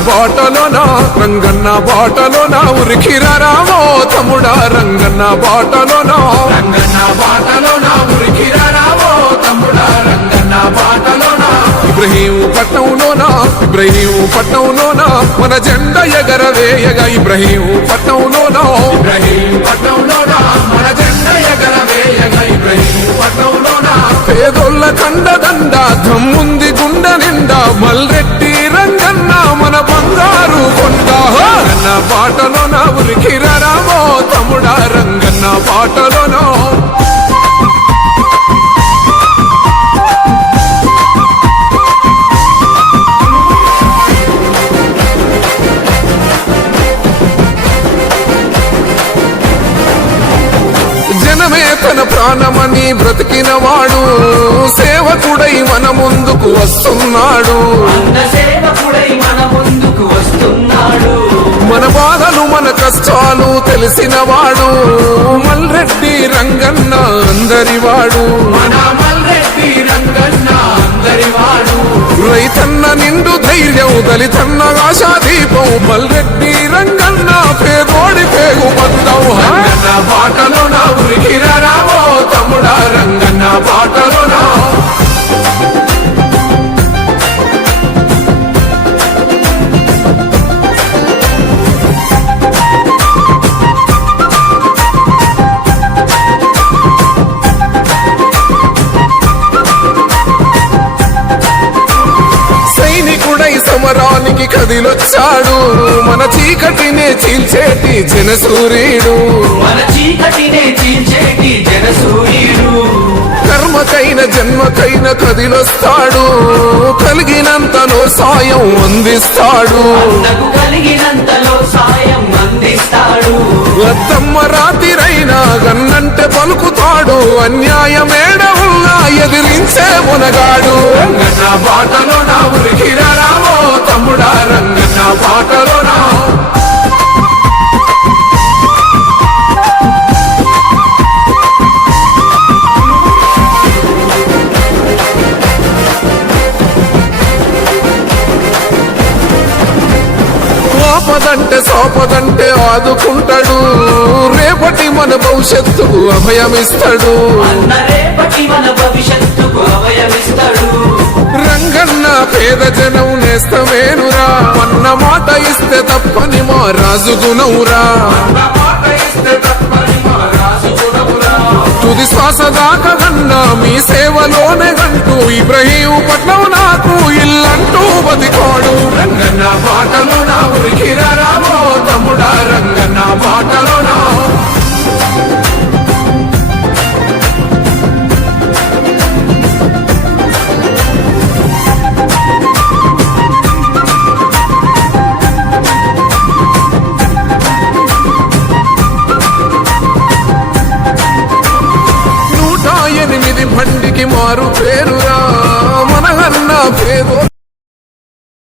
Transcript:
బాటలోన రంగన్న బాటలోన ఉరికిరామో తమ్ముడా రంగన్న బాటలోన ఉరికిరామో తమ్ముడా రంగన్న బాటలోన ఇబ్రహీం పట్నంలోన మన జెండా ఎగరవేయగా ఇబ్రహీం పట్నంలోన మన జెండా ఎగరవేయగా ఇబ్రహీం పట్నంలోన పేదోళ్ళ కండదండ దమ్ముంది గుండ నిండా మల్రెడ్డి రంగన్న మన బంగారు కొండ రంగన్న బాటలోన ఉరికిరామో తమ్ముడా రంగన్న బాటలోన జనమే తన ప్రాణమని బ్రతికినవాడు సేవకుడై మన ముందుకు వస్తున్నాడు మన బాధలు మన కష్టాలు తెలిసినవాడు మల్రెడ్డి రంగన్న అందరివాడు రైతన్న నిండు ధైర్యం దళితన్న ఆశాదీపం మల్రెడ్డి రంగన్న పేదోడి పేగు బంధం రంగన్న బాటలోన ఉరికిరామో తమ్ముడా రంగన్న బాటలోన సమరానికి కదిలొచ్చాడు మన చీకటినే చీల్చేటి జనసూర్యుడు కర్మకైన జన్మకైన కదిలొస్తాడు కలిగినంతలో సాయం అందిస్తాడు అత్తమ్మ రాతిరైనా గన్నంటే పలుకుతాడు అన్యాయమేడవుల్లా ఎదిరించే మునగాడు రంగన్న బాటలోన ఉరికిరామో తమ్ముడా రంగన్న బాటలోన ఆపదంటే సోపదంటే ఆదుకుంటాడు రేపటి మన భవిష్యత్తుకు అభయమిస్తాడు రంగన్న పేద జనం నేస్తమేనురా అన్న మాట ఇస్తే తప్పని మా రాజు గుణవురా తుది శ్వాస దాకగన్నా మీ సేవలోనే గంటూ ఇబ్రహీం పట్నం నాకు ఇల్లంటూ బతికోడు రంగన్న బాటలోన ఉరికిరామో తమ్ముడా రంగన్న బాటలోన బండికి మారు పేరురా మనగన్న పేరు